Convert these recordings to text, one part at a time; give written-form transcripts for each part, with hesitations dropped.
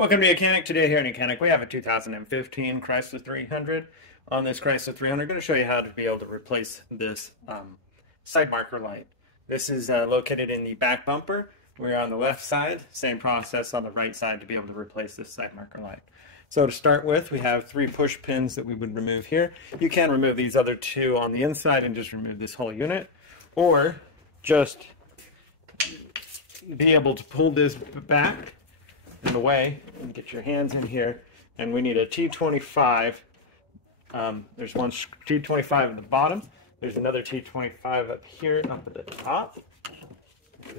Welcome to Mechanic. Today here in Mechanic we have a 2015 Chrysler 300. On this Chrysler 300 I'm going to show you how to be able to replace this side marker light. This is located in the back bumper. We're on the left side, same process on the right side to be able to replace this side marker light. So to start with, we have 3 push pins that we would remove here. You can remove these other 2 on the inside and just remove this whole unit, or just be able to pull this back and away and get your hands in here. And we need a T25. There's one T25 at the bottom. There's another T25 up here, up at the top.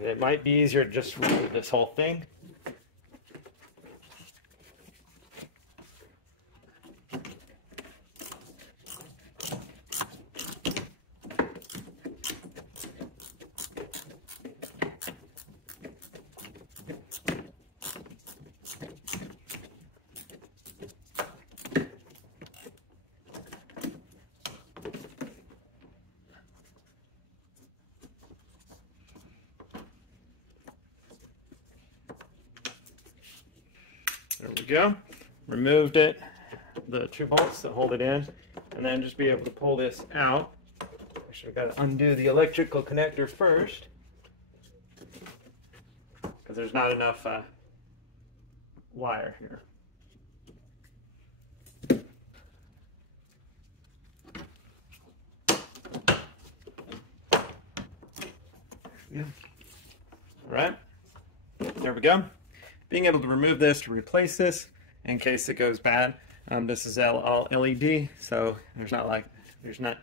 It might be easier to just remove this whole thing. There we go. Removed it, the 2 bolts that hold it in, and then just be able to pull this out. I should have got to undo the electrical connector first, because there's not enough wire here. Yeah. All right, there we go. Being able to remove this to replace this in case it goes bad. This is all LED, so there's not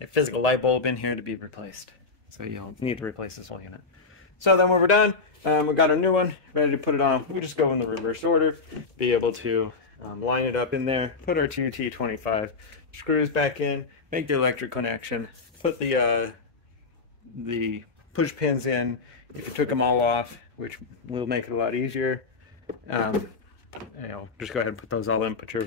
a physical light bulb in here to be replaced. So you'll need to replace this whole unit. So then when we're done, we've got our new one ready to put it on. We just go in the reverse order, be able to line it up in there, put our 2 T25 screws back in, make the electric connection, put the push pins in. If you took them all off, which will make it a lot easier, just go ahead and put those all in, put your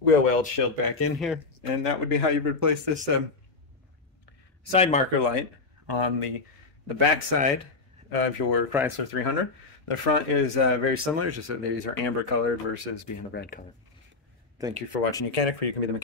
wheel weld shield back in here, and that would be how you replace this side marker light on the back side of your Chrysler 300. The front is very similar, just that these are amber colored versus being the red color. Thank you for watching Mechanic, where you can be the mechanic.